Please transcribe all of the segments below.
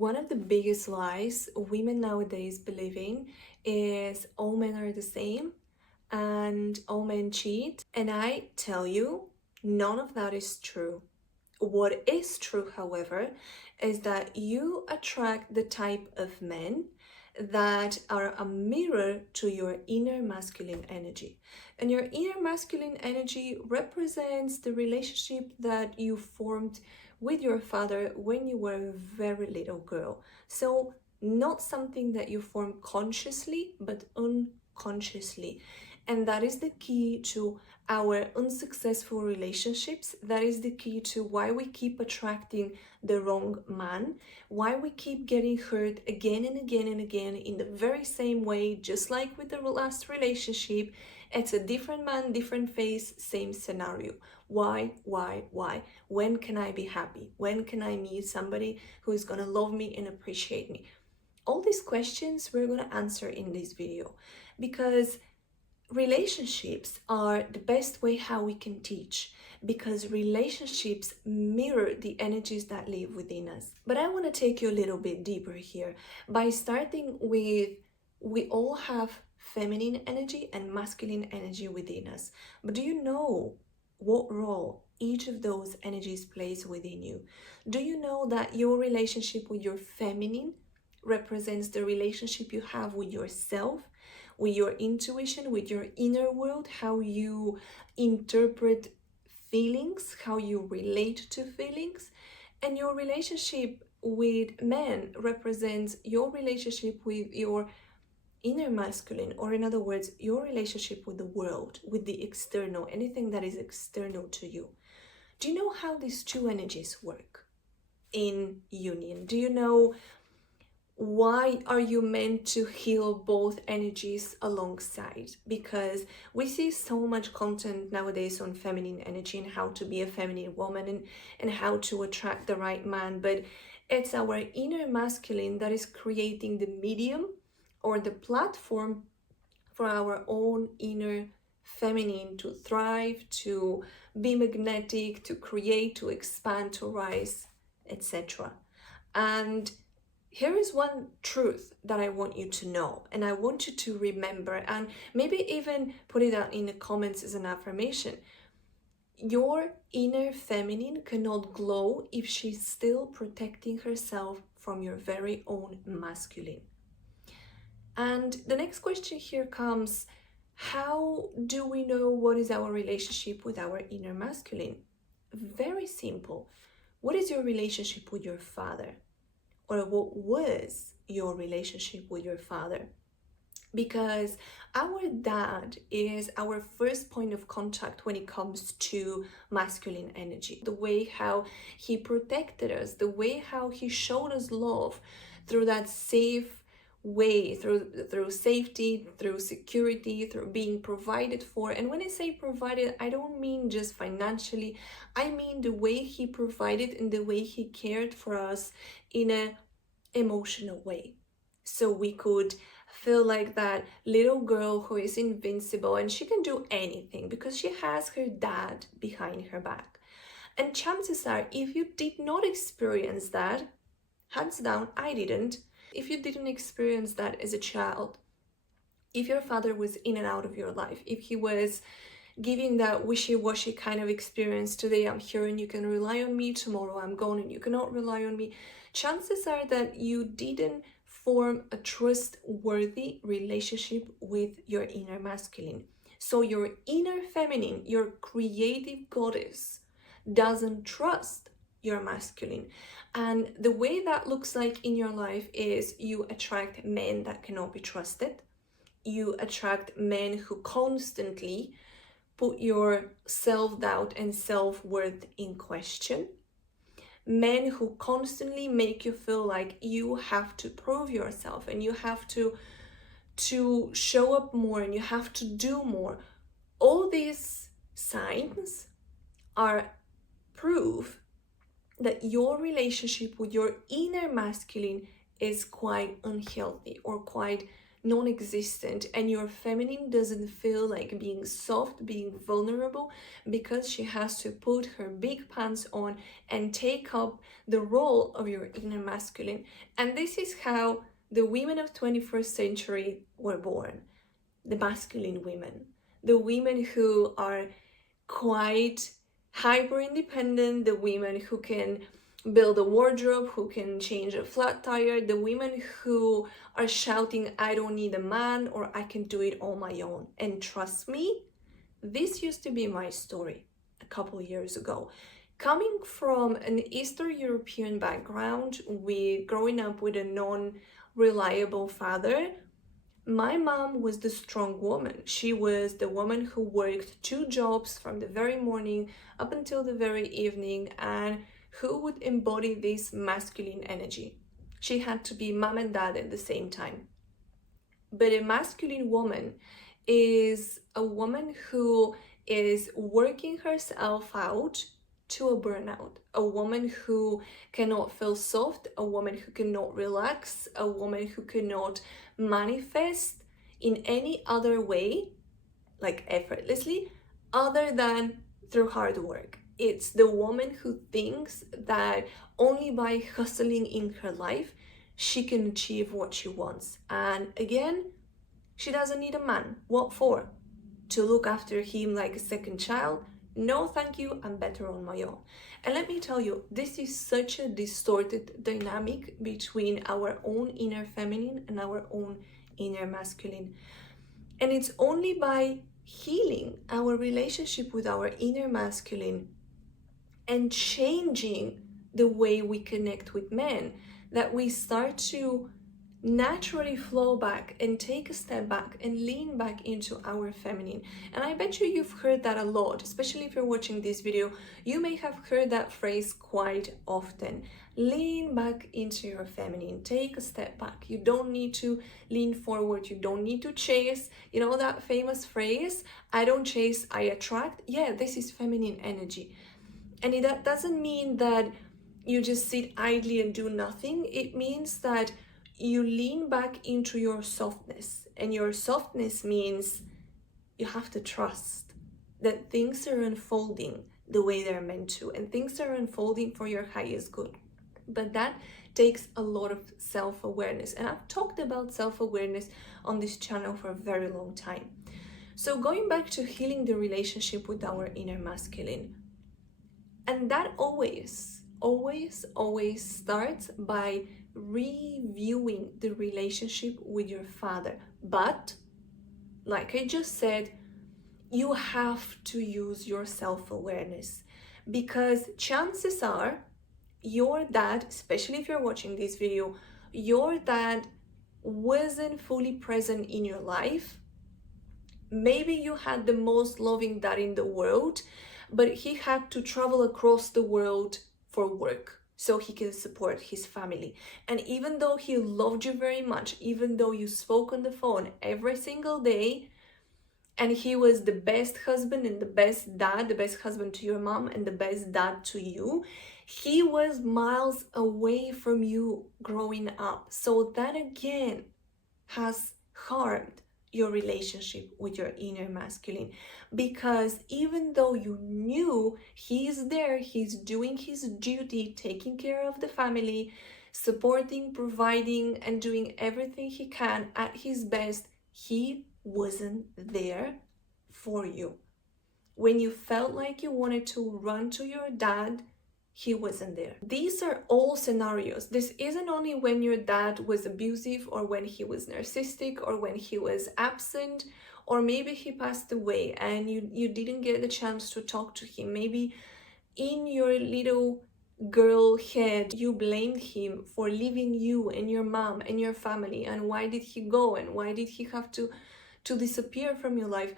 One of the biggest lies women nowadays believe in is all men are the same and all men cheat. And I tell you, none of that is true. What is true, however, is that you attract the type of men that are a mirror to your inner masculine energy. And your inner masculine energy represents the relationship that you formed with your father when you were a very little girl. So, not something that you form consciously, but unconsciously. And that is the key to our unsuccessful relationships. That is the key to why we keep attracting the wrong man, why we keep getting hurt again and again and again in the very same way, just like with the last relationship. It's a different man, different face, same scenario. Why? When can I be happy? When can I meet somebody who is gonna love me and appreciate me? All these questions we're gonna answer in this video, because relationships are the best way how we can teach, because relationships mirror the energies that live within us. But I want to take you a little bit deeper here by starting with, we all have feminine energy and masculine energy within us. But do you know what role each of those energies plays within you? Do you know that your relationship with your feminine represents the relationship you have with yourself, with your intuition, with your inner world, how you interpret feelings, how you relate to feelings? And your relationship with men represents your relationship with your inner masculine, or in other words, your relationship with the world, with the external, anything that is external to you. Do you know how these two energies work in union? Do you know why are you meant to heal both energies alongside? Because we see so much content nowadays on feminine energy and how to be a feminine woman and how to attract the right man, but it's our inner masculine that is creating the medium or the platform for our own inner feminine to thrive, to be magnetic, to create, to expand, to rise, etc. And here is one truth that I want you to know, and I want you to remember, and maybe even put it out in the comments as an affirmation. Your inner feminine cannot glow if she's still protecting herself from your very own masculine. And the next question here comes, how do we know what is our relationship with our inner masculine? Very simple. What is your relationship with your father? Or what was your relationship with your father? Because our dad is our first point of contact when it comes to masculine energy. The way how he protected us, the way how he showed us love through that safe way, through safety, through security, through being provided for. And when I say provided, I don't mean just financially. I mean the way he provided and the way he cared for us in a emotional way, so we could feel like that little girl who is invincible and she can do anything because she has her dad behind her back. And chances are, if you did not experience that, hands down, I didn't, if you didn't experience that as a child, if your father was in and out of your life, if he was giving that wishy-washy kind of experience, today I'm here and you can rely on me, tomorrow I'm gone and you cannot rely on me, chances are that you didn't form a trustworthy relationship with your inner masculine. So your inner feminine, your creative goddess, doesn't trust your masculine. And the way that looks like in your life is you attract men that cannot be trusted. You attract men who constantly put your self-doubt and self-worth in question. Men who constantly make you feel like you have to prove yourself and you have to show up more and you have to do more. All these signs are proof that your relationship with your inner masculine is quite unhealthy or quite non-existent, and your feminine doesn't feel like being soft, being vulnerable, because she has to put her big pants on and take up the role of your inner masculine. And this is how the women of 21st century were born, the masculine women, the women who are quite hyper independent, the women who can build a wardrobe, who can change a flat tire, the women who are shouting, I don't need a man, or I can do it on my own. And trust me, this used to be my story a couple years ago. Coming from an Eastern European background, with growing up with a non-reliable father, my mom was the strong woman. She was the woman who worked 2 jobs from the very morning up until the very evening, and who would embody this masculine energy. She had to be mom and dad at the same time. But a masculine woman is a woman who is working herself out to a burnout, a woman who cannot feel soft, a woman who cannot relax, a woman who cannot manifest in any other way, like effortlessly, other than through hard work. It's the woman who thinks that only by hustling in her life she can achieve what she wants. And again, she doesn't need a man. What for? To look after him like a second child? No, thank you, I'm better on my own. And let me tell you, this is such a distorted dynamic between our own inner feminine and our own inner masculine. And it's only by healing our relationship with our inner masculine and changing the way we connect with men that we start to naturally flow back and take a step back and lean back into our feminine. And I bet you've heard that a lot, especially if you're watching this video. You may have heard that phrase quite often. Lean back into your feminine, take a step back. You don't need to lean forward, you don't need to chase. You know that famous phrase, I don't chase, I attract? Yeah, this is feminine energy. And that doesn't mean that you just sit idly and do nothing. It means that you lean back into your softness. And your softness means you have to trust that things are unfolding the way they're meant to, and things are unfolding for your highest good. But that takes a lot of self-awareness. And I've talked about self-awareness on this channel for a very long time. So going back to healing the relationship with our inner masculine, and that always starts by reviewing the relationship with your father. But like I just said, you have to use your self-awareness, because chances are your dad, especially if you're watching this video, your dad wasn't fully present in your life. Maybe you had the most loving dad in the world, but he had to travel across the world for work so he can support his family. And even though he loved you very much, even though you spoke on the phone every single day, and he was the best husband and the best dad, the best husband to your mom and the best dad to you, he was miles away from you growing up. So that again has harmed your relationship with your inner masculine, because even though you knew he's there, he's doing his duty, taking care of the family, supporting, providing, and doing everything he can at his best, he wasn't there for you. When you felt like you wanted to run to your dad, he wasn't there. These are all scenarios. This isn't only when your dad was abusive, or when he was narcissistic, or when he was absent, or maybe he passed away and you didn't get the chance to talk to him. Maybe in your little girl head you blamed him for leaving you and your mom and your family, and why did he go, and why did he have to disappear from your life.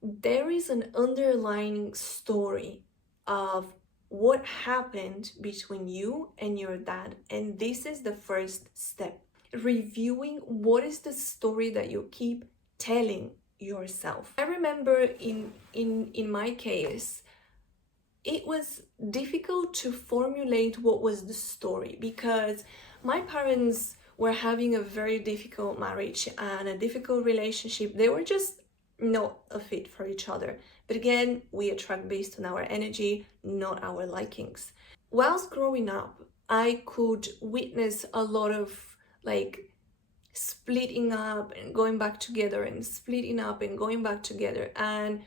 There is an underlying story of what happened between you and your dad, and this is the first step. Reviewing what is the story that you keep telling yourself. I remember in my case, it was difficult to formulate what was the story, because my parents were having a very difficult marriage and a difficult relationship. They were just not a fit for each other. But again, we attract based on our energy, not our likings. Whilst growing up, I could witness a lot of like splitting up and going back together and splitting up and going back together. And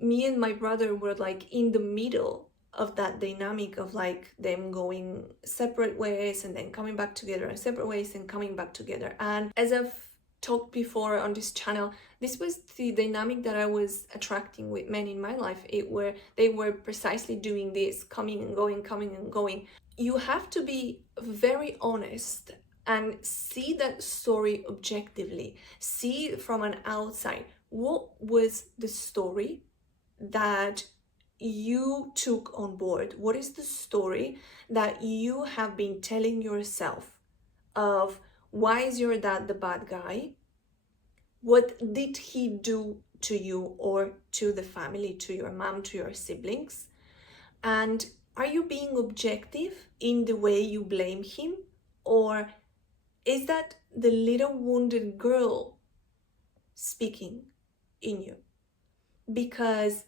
me and my brother were like in the middle of that dynamic of like them going separate ways and then coming back together and separate ways and coming back together. And as I've talked before on this channel, this was the dynamic that I was attracting with men in my life. They were precisely doing this, coming and going, coming and going. You have to be very honest and see that story objectively. See from an outside, what was the story that you took on board? What is the story that you have been telling yourself of why is your dad the bad guy? What did he do to you or to the family, to your mom, to your siblings? And are you being objective in the way you blame him? Or is that the little wounded girl speaking in you? Because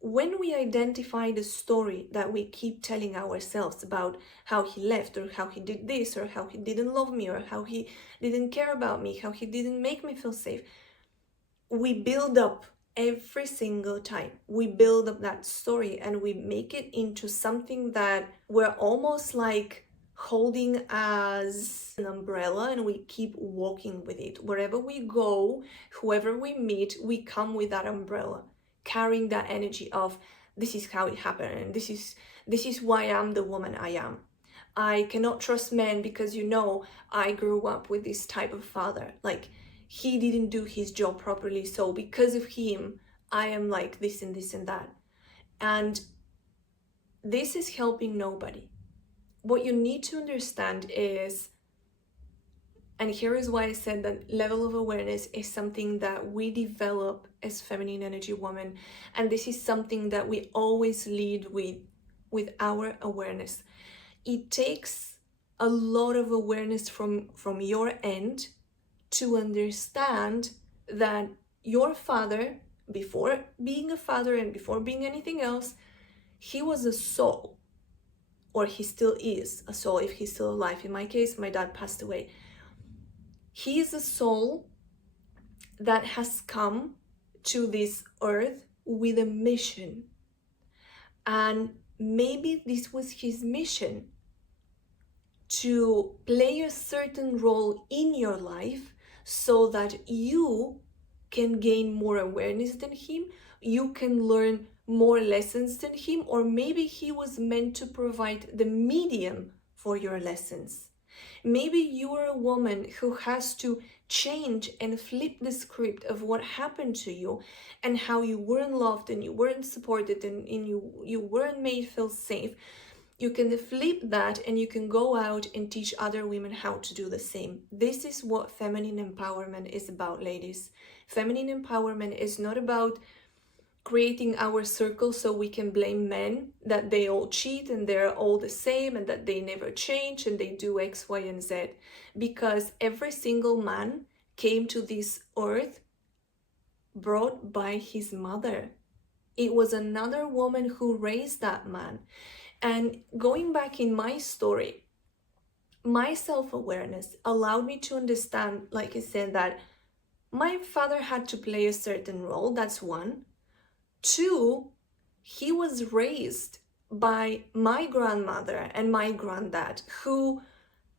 when we identify the story that we keep telling ourselves about how he left or how he did this or how he didn't love me or how he didn't care about me, how he didn't make me feel safe, we build up every single time. We build up that story and we make it into something that we're almost like holding as an umbrella, and we keep walking with it. Wherever we go, whoever we meet, we come with that umbrella, carrying that energy of this is how it happened and this is why I'm the woman I am. I cannot trust men because I grew up with this type of father. Like, he didn't do his job properly, so because of him I am like this and this and that. And this is helping nobody. What you need to understand is, and here is why I said that level of awareness is something that we develop as feminine energy women, and this is something that we always lead with our awareness. It takes a lot of awareness from your end to understand that your father, before being a father and before being anything else, he was a soul, or he still is a soul if he's still alive. In my case, my dad passed away. He is a soul that has come to this earth with a mission. And maybe this was his mission, to play a certain role in your life so that you can gain more awareness than him, you can learn more lessons than him, or maybe he was meant to provide the medium for your lessons. Maybe you are a woman who has to change and flip the script of what happened to you and how you weren't loved and you weren't supported and you weren't made feel safe. You can flip that and you can go out and teach other women how to do the same. This is what feminine empowerment is about, ladies. Feminine empowerment is not about creating our circle so we can blame men that they all cheat and they're all the same and that they never change and they do X, Y, and Z. Because every single man came to this earth brought by his mother. It was another woman who raised that man. And going back in my story, my self-awareness allowed me to understand, like I said, that my father had to play a certain role. That's one. Two, he was raised by my grandmother and my granddad, who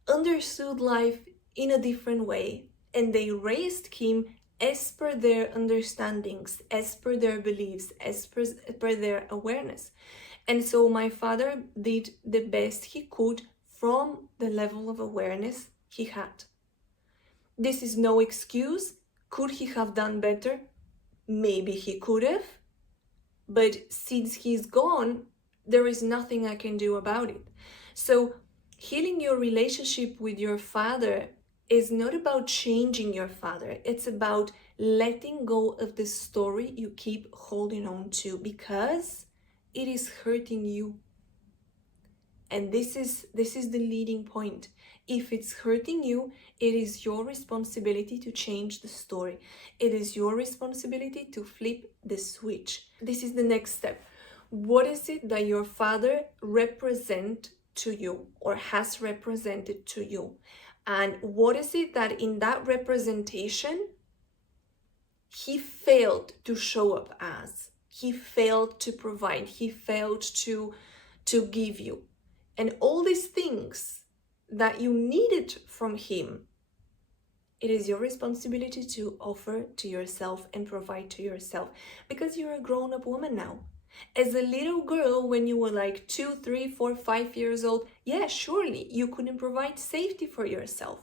understood life in a different way, and they raised him as per their understandings, as per their beliefs, as per their awareness. And so my father did the best he could from the level of awareness he had. This is no excuse. Could he have done better? Maybe he could have. But since he's gone, there is nothing I can do about it. So healing your relationship with your father is not about changing your father. It's about letting go of the story you keep holding on to, because it is hurting you. And this is the leading point. If it's hurting you, it is your responsibility to change the story. It is your responsibility to flip the switch. This is the next step. What is it that your father represent to you or has represented to you? And what is it that in that representation he failed to show up as? He failed to provide, he failed to give you. And all these things that you needed from him, it is your responsibility to offer to yourself and provide to yourself, because you're a grown-up woman now. As a little girl, when you were like 2, 3, 4, 5 years old, yeah, surely you couldn't provide safety for yourself.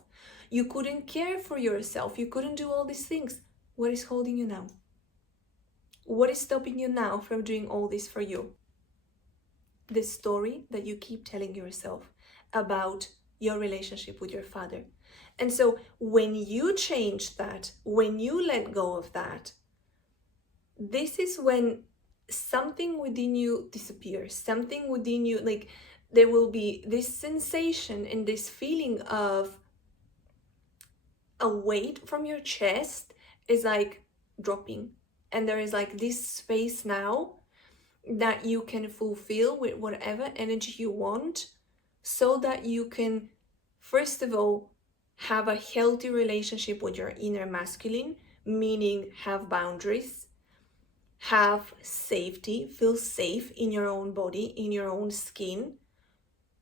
You couldn't care for yourself. You couldn't do all these things. What is holding you now? What is stopping you now from doing all this for you? The story that you keep telling yourself about your relationship with your father. And so when you change that, when you let go of that, this is when something within you disappears. Something within you, like there will be this sensation and this feeling of a weight from your chest is like dropping. And there is like this space now that you can fulfill with whatever energy you want, so that you can, first of all, have a healthy relationship with your inner masculine, meaning have boundaries, have safety, feel safe in your own body, in your own skin,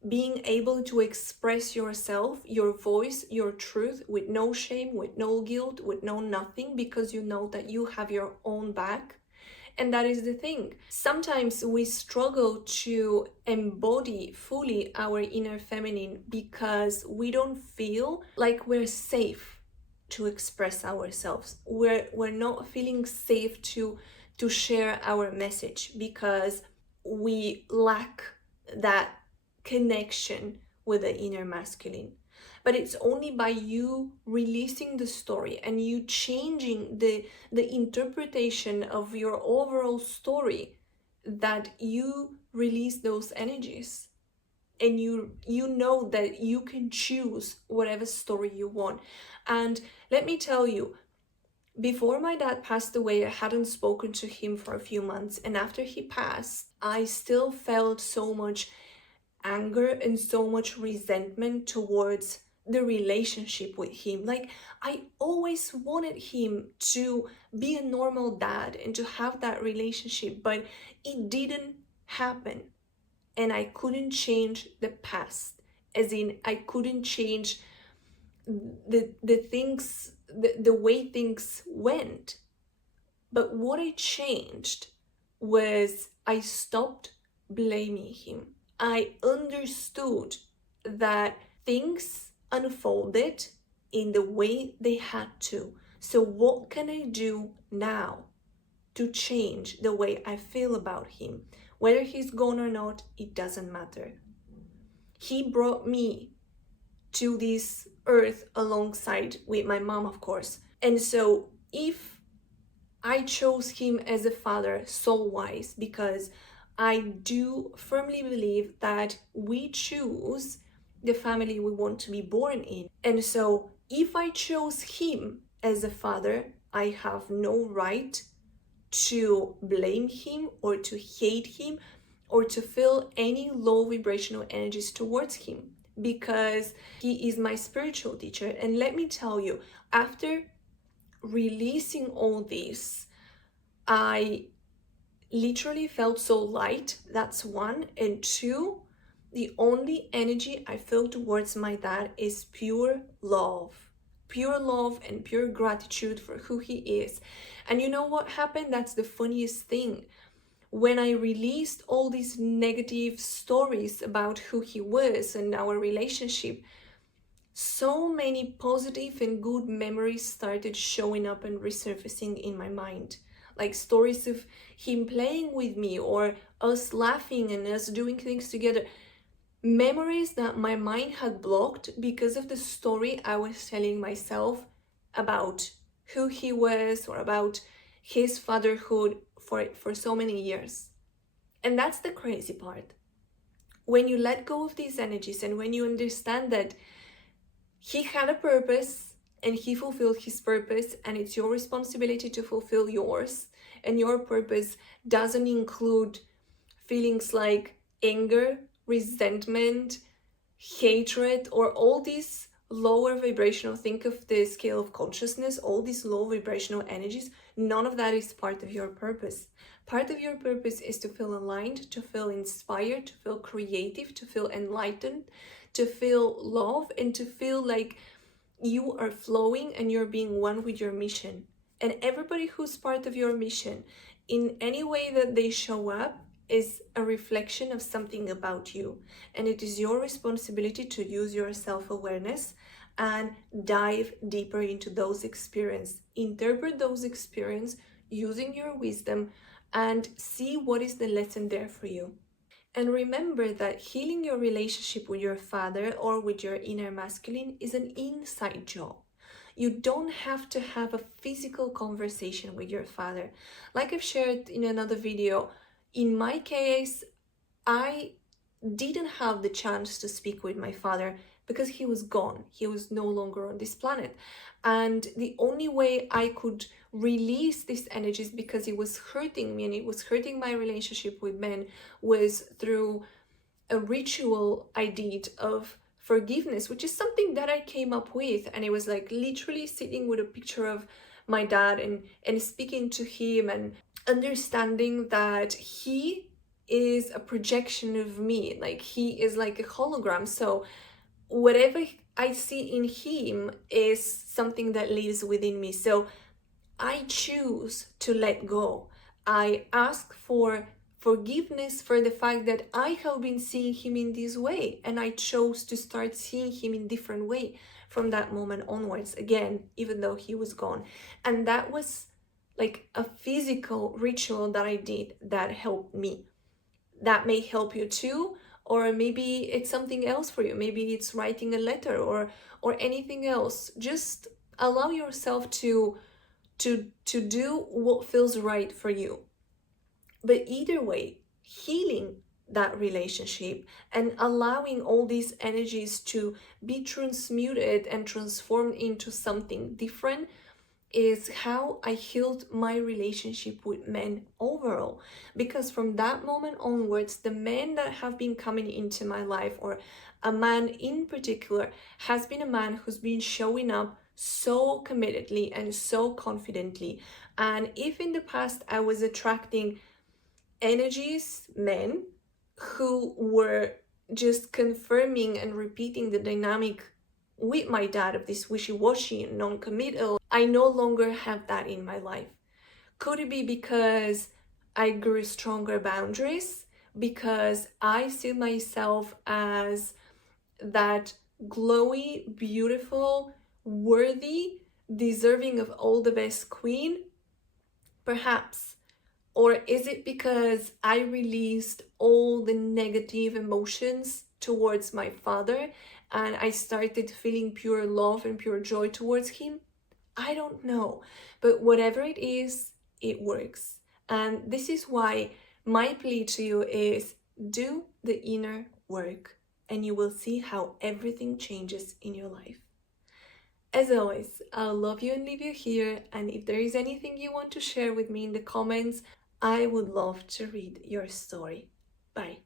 being able to express yourself, your voice, your truth with no shame, with no guilt, with no nothing, because you know that you have your own back. And that is the thing. Sometimes we struggle to embody fully our inner feminine because we don't feel like we're safe to express ourselves. We're not feeling safe to share our message because we lack that connection with the inner masculine. But it's only by you releasing the story and you changing the interpretation of your overall story that you release those energies. And you know that you can choose whatever story you want. And let me tell you, before my dad passed away, I hadn't spoken to him for a few months. And after he passed, I still felt so much anger and so much resentment towards the relationship with him. Like, I always wanted him to be a normal dad and to have that relationship, but it didn't happen. And I couldn't change the past, as in I couldn't change the things, the way things went. But what I changed was I stopped blaming him. I understood that things unfolded in the way they had to. So what can I do now to change the way I feel about him? Whether he's gone or not, it doesn't matter. He brought me to this earth alongside with my mom, of course. And so if I chose him as a father soul-wise, because I do firmly believe that we choose the family we want to be born in. And so if I chose him as a father, I have no right to blame him or to hate him or to feel any low vibrational energies towards him, because he is my spiritual teacher. And let me tell you, after releasing all this, I literally felt so light. That's one. And two, the only energy I feel towards my dad is pure love and pure gratitude for who he is. And you know what happened? That's the funniest thing. When I released all these negative stories about who he was and our relationship, so many positive and good memories started showing up and resurfacing in my mind. Like stories of him playing with me or us laughing and us doing things together. Memories that my mind had blocked because of the story I was telling myself about who he was or about his fatherhood for so many years. And that's the crazy part. When you let go of these energies and when you understand that He had a purpose and he fulfilled his purpose, and it's your responsibility to fulfill yours. And your purpose doesn't include feelings like anger, resentment, hatred, or all these lower vibrational, think of the scale of consciousness, all these low vibrational energies. None of that is part of your purpose. Part of your purpose is to feel aligned, to feel inspired, to feel creative, to feel enlightened, to feel love, and to feel like you are flowing and you're being one with your mission. And everybody who's part of your mission, in any way that they show up, is a reflection of something about you. And it is your responsibility to use your self-awareness and dive deeper into those experiences. Interpret those experiences using your wisdom and see what is the lesson there for you. And remember that healing your relationship with your father or with your inner masculine is an inside job. You don't have to have a physical conversation with your father. Like I've shared in another video, in my case, I didn't have the chance to speak with my father because he was gone. He was no longer on this planet. And the only way I could release these energies, because it was hurting me and it was hurting my relationship with men, was through a ritual I did of forgiveness, which is something that I came up with. And it was like literally sitting with a picture of my dad and speaking to him and understanding that he is a projection of me, like he is like a hologram. So whatever I see in him is something that lives within me. So I choose to let go. I ask for forgiveness for the fact that I have been seeing him in this way, and I chose to start seeing him in different way from that moment onwards, again, even though he was gone. And that was like a physical ritual that I did that helped me. That may help you too, or maybe it's something else for you. Maybe it's writing a letter or anything else. Just allow yourself to do what feels right for you. But either way, healing that relationship and allowing all these energies to be transmuted and transformed into something different is how I healed my relationship with men overall. Because from that moment onwards, the men that have been coming into my life, or a man in particular, has been a man who's been showing up so committedly and so confidently. And if in the past I was attracting energies, men who were just confirming and repeating the dynamic with my dad of this wishy-washy and non-committal, I no longer have that in my life. Could it be because I grew stronger boundaries? Because I see myself as that glowy, beautiful, worthy, deserving of all the best queen? Perhaps. Or is it because I released all the negative emotions towards my father and I started feeling pure love and pure joy towards him? I don't know. But whatever it is, it works. And this is why my plea to you is do the inner work and you will see how everything changes in your life. As always, I'll love you and leave you here. And if there is anything you want to share with me in the comments, I would love to read your story. Bye.